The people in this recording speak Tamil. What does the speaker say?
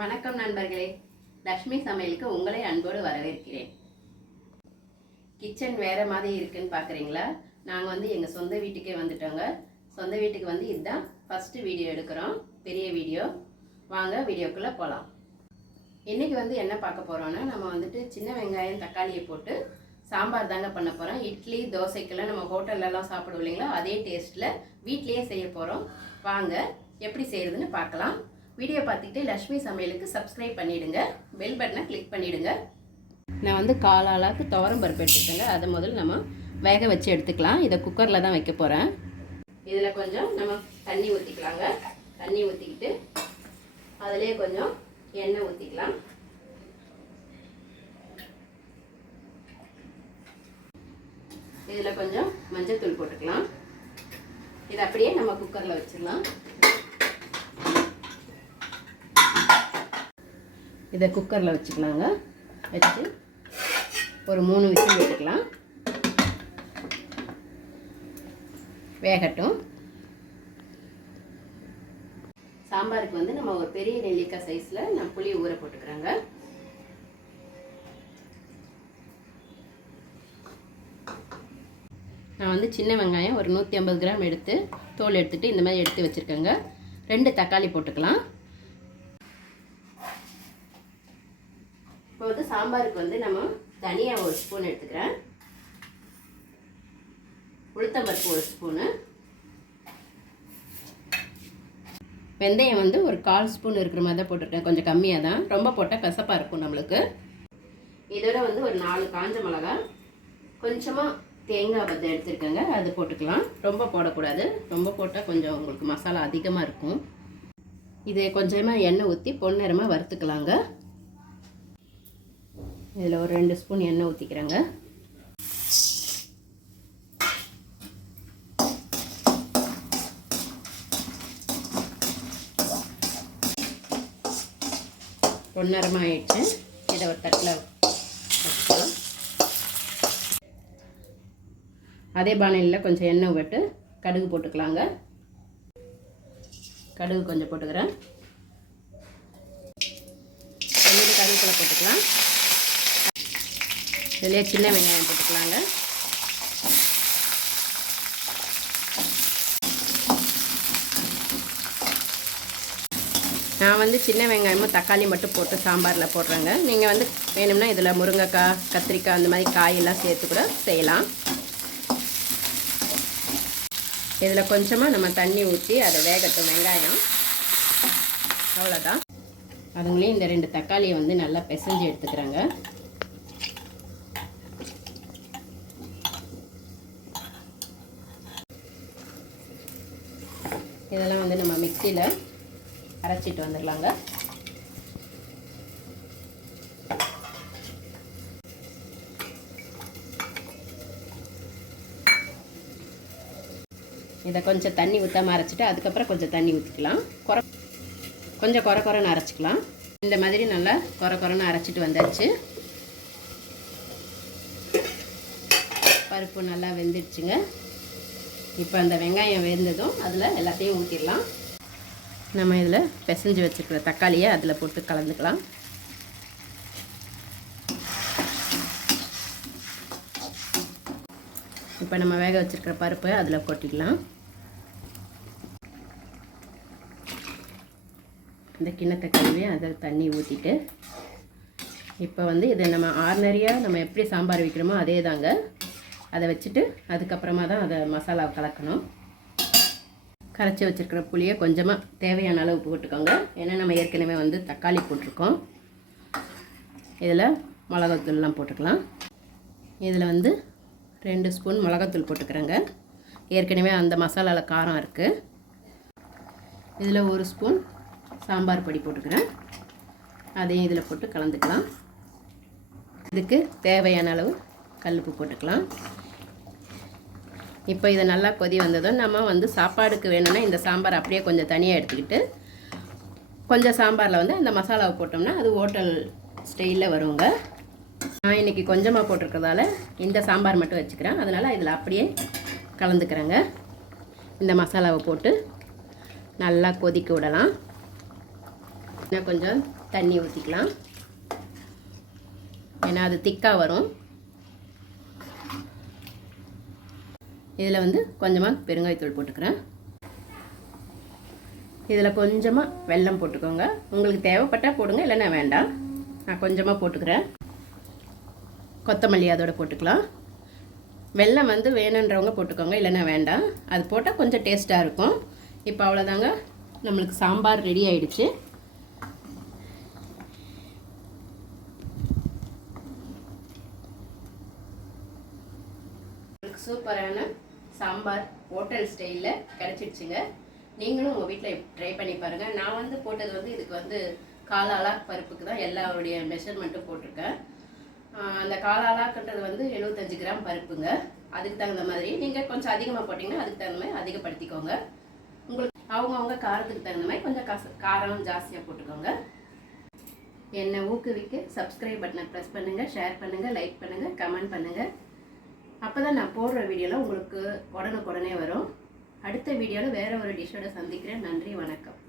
வணக்கம் நண்பர்களே. லக்ஷ்மி சமையலுக்கு உங்களை அன்போடு வரவேற்கிறேன். கிச்சன் வேறு மாதிரி இருக்குன்னு பார்க்குறீங்களா நாங்கள் வந்து எங்கள் சொந்த வீட்டுக்கே வந்துட்டோங்க. சொந்த வீட்டுக்கு வந்து இதுதான் ஃபஸ்ட்டு வீடியோ எடுக்கிறோம். பெரிய வீடியோ வாங்க வீடியோக்குள்ளே போகலாம் இன்றைக்கி வந்து என்ன பார்க்க போகிறோன்னா நம்ம வந்துட்டு சின்ன வெங்காயம் தக்காளியை போட்டு சாம்பார் தாங்க பண்ண போகிறோம் இட்லி தோசைக்கெல்லாம் நம்ம ஹோட்டல்லலாம் சாப்பிடுவோம் இல்லைங்களா? அதே டேஸ்ட்டில் வீட்லேயே செய்ய போகிறோம் வாங்க எப்படி செய்கிறதுன்னு பார்க்கலாம். வீடியோ பார்த்துக்கிட்டே லக்ஷ்மி சமையலுக்கு சப்ஸ்கிரைப் பண்ணிவிடுங்க பெல் பட்டனை கிளிக் பண்ணிவிடுங்க நான் வந்து கால் அளவுக்கு துவரம் பருப்பு எடுத்துக்கோங்க அதை முதல்ல நம்ம வேக வச்சு எடுத்துக்கலாம். இதை குக்கரில் தான் வைக்க போகிறேன் இதில் கொஞ்சம் நம்ம தண்ணி ஊற்றிக்கலாங்க தண்ணி ஊற்றிக்கிட்டு அதிலே கொஞ்சம் எண்ணெய் ஊற்றிக்கலாம் இதில் கொஞ்சம் மஞ்சள்தூள் போட்டுக்கலாம். இதை அப்படியே நம்ம குக்கரில் வச்சிடலாம். இதை குக்கரில் வச்சுக்கலாங்க. வச்சு ஒரு மூணு விசில் விட்டுக்கலாம். வேகட்டும். சாம்பாருக்கு வந்து நம்ம ஒரு பெரிய நெல்லிக்காய் சைஸில் நான் புளி ஊற போட்டுக்கிறேங்க. நான் வந்து சின்ன வெங்காயம் ஒரு நூற்றி ஐம்பது கிராம் எடுத்து தோல் எடுத்துகிட்டு இந்த மாதிரி எடுத்து வச்சுருக்கேங்க. ரெண்டு தக்காளி போட்டுக்கலாம். இப்போ வந்து சாம்பாருக்கு வந்து நம்ம தனியா ஒரு ஸ்பூன் எடுத்துக்கிறேன். உளுத்தம்பருப்பு ஒரு ஸ்பூனு வெந்தயம் வந்து ஒரு கால் ஸ்பூன் இருக்கிற மாதிரி தான் போட்டிருக்கேன். கொஞ்சம் கம்மியாக தான் ரொம்ப போட்டால் கசப்பாக இருக்கும் நம்மளுக்கு. இதோட வந்து ஒரு நாலு காஞ்ச மிளகா கொஞ்சமாக தேங்காய் பத்தை எடுத்துருக்கேங்க. அது போட்டுக்கலாம். ரொம்ப போடக்கூடாது. ரொம்ப போட்டால் கொஞ்சம் உங்களுக்கு மசாலா அதிகமாக இருக்கும். இதை கொஞ்சமாக எண்ணெய் ஊற்றி பொன்னிறமாக வறுத்துக்கலாங்க. இதில் ஒரு ரெண்டு ஸ்பூன் எண்ணெய் ஊற்றிக்கிறேங்க. பொன்னரமாக ஆயிடுச்சு இதை ஒரு தட்டில் வச்சுக்கலாம். அதே பானையில் கொஞ்சம் எண்ணெய் விட்டு கடுகு போட்டுக்கலாங்க. கடுகு கொஞ்சம் போட்டுக்கிறேன். கொஞ்சம் கருவேப்பிலை போட்டுக்கலாம். இதிலே சின்ன வெங்காயம் போட்டுக்கலாங்க. நான் வந்து சின்ன வெங்காயமும் தக்காளி மட்டும் போட்டு சாம்பாரில் போடுறேங்க. நீங்கள் வந்து வேணும்னா இதில் முருங்கைக்காய் கத்திரிக்காய் அந்த மாதிரி காயெல்லாம் சேர்த்து கூட செய்யலாம். இதில் கொஞ்சமாக நம்ம தண்ணி ஊற்றி அதை வேகட்டும் வெங்காயம். அவ்வளோதான் அதுங்களையும் இந்த ரெண்டு தக்காளியை வந்து நல்லா பிசைஞ்சு எடுத்துக்கிறேங்க. இதெல்லாம் வந்து நம்ம மிக்சியில் அரைச்சிட்டு வந்துடலாங்க. இதை கொஞ்சம் தண்ணி ஊற்றாமல் அரைச்சிட்டு அதுக்கப்புறம் கொஞ்சம் தண்ணி ஊற்றிக்கலாம் குறை கொஞ்சம் குறை குறைன்னு அரைச்சிக்கலாம். இந்த மாதிரி நல்லா குறை குறைன்னு அரைச்சிட்டு வந்தாச்சு. பருப்பு நல்லா வெந்துடுச்சுங்க. இப்போ அந்த வெங்காயம் வெந்ததும் அதில் எல்லாத்தையும் ஊற்றிடலாம். நம்ம இதில் பிசைஞ்சு வச்சுருக்கிற தக்காளியை அதில் போட்டு கலந்துக்கலாம். இப்போ நம்ம வேக வச்சுருக்கிற பருப்பை அதில் கொட்டிக்கலாம். இந்த கிண்ணத்தை கழுவி அதில் தண்ணி ஊற்றிட்டு இப்போ வந்து இதை நம்ம ஆர்டினரியாக நம்ம எப்படி சாம்பார் வைக்கிறோமோ அதே தாங்க அதை வச்சுட்டு அதுக்கப்புறமா தான் அதை மசாலா கலக்கணும். கரைச்சி வச்சுருக்கிற புளியை கொஞ்சமாக தேவையான அளவு போட்டுக்கோங்க. ஏன்னா நம்ம ஏற்கனவே வந்து தக்காளி போட்டிருக்கோம். இதில் மிளகாத்தூள்லாம் போட்டுக்கலாம். இதில் வந்து ரெண்டு ஸ்பூன் மிளகாத்தூள் போட்டுக்கிறேங்க. ஏற்கனவே அந்த மசாலாவில் காரம் இருக்குது இதில் ஒரு ஸ்பூன் சாம்பார் பொடி போட்டுக்கிறேன். அதையும் இதில் போட்டு கலந்துக்கலாம். இதுக்கு தேவையான அளவு கல்லுப்பு போட்டுக்கலாம். இப்போ இதை நல்லா கொதி வந்ததும் நம்ம வந்து சாப்பாடுக்கு வேணும்னா இந்த சாம்பார் அப்படியே கொஞ்சம் தனியாக எடுத்துக்கிட்டு கொஞ்சம் சாம்பாரில் வந்து அந்த மசாலாவை போட்டோம்னா அது ஹோட்டல் ஸ்டைலில் வருங்க. நான் இன்றைக்கி கொஞ்சமாக போட்டிருக்கிறதால இந்த சாம்பார் மட்டும் வச்சுக்கிறேன். அதனால் இதில் அப்படியே கலந்துக்கிறேங்க. இந்த மசாலாவை போட்டு நல்லா கொதிக்க விடலாம். இன்னும் கொஞ்சம் தண்ணி ஊற்றிக்கலாம் ஏன்னா அது திக்காக வரும். இதில் வந்து கொஞ்சமாக பெருங்காயத்தூள் போட்டுக்கிறேன். இதில் கொஞ்சமாக வெல்லம் போட்டுக்கோங்க. உங்களுக்கு தேவைப்பட்டால் போடுங்க இல்லைன்னா வேண்டாம். நான் கொஞ்சமாக போட்டுக்கிறேன். கொத்தமல்லி அதோட போட்டுக்கலாம். வெல்லம் வந்து வேணுன்றவங்க போட்டுக்கோங்க இல்லைன்னா வேண்டாம். அது போட்டால் கொஞ்சம் டேஸ்ட்டாக இருக்கும். இப்போ அவ்வளோதாங்க. நம்மளுக்கு சாம்பார் ரெடி ஆயிடுச்சு. சூப்பரான சாம்பார் ஹோட்டல் ஸ்டைலில் கிடச்சிடுச்சுங்க நீங்களும் உங்கள் வீட்டில் ட்ரை பண்ணி பாருங்கள் நான் வந்து போட்டது வந்து இதுக்கு வந்து காலாலா பருப்புக்கு தான் எல்லாருடைய மெஷர்மெண்ட்டும் போட்டிருக்கேன். அந்த காலாலாக்குன்றது வந்து எழுபத்தஞ்சு கிராம் பருப்புங்க. அதுக்கு தகுந்த மாதிரி நீங்கள் கொஞ்சம் அதிகமாக போட்டிங்கன்னா அதுக்கு தகுந்த மாதிரி அதிகப்படுத்திக்கோங்க. உங்களுக்கு அவங்கவுங்க காரத்துக்கு தகுந்த மாதிரி கொஞ்சம் காசு காரம் ஜாஸ்தியாக போட்டுக்கோங்க. என்னை ஊக்குவிக்க சப்ஸ்கிரைப் பட்டனை ப்ரெஸ் பண்ணுங்கள் ஷேர் பண்ணுங்கள் லைக் பண்ணுங்கள் கமெண்ட் பண்ணுங்கள் அப்போ தான் நான் போடுற வீடியோலாம் உங்களுக்கு உடனுக்குடனே வரும். அடுத்த வீடியோவில் வேறு ஒரு டிஷ்ஷோட சந்திக்கிறேன். நன்றி வணக்கம்.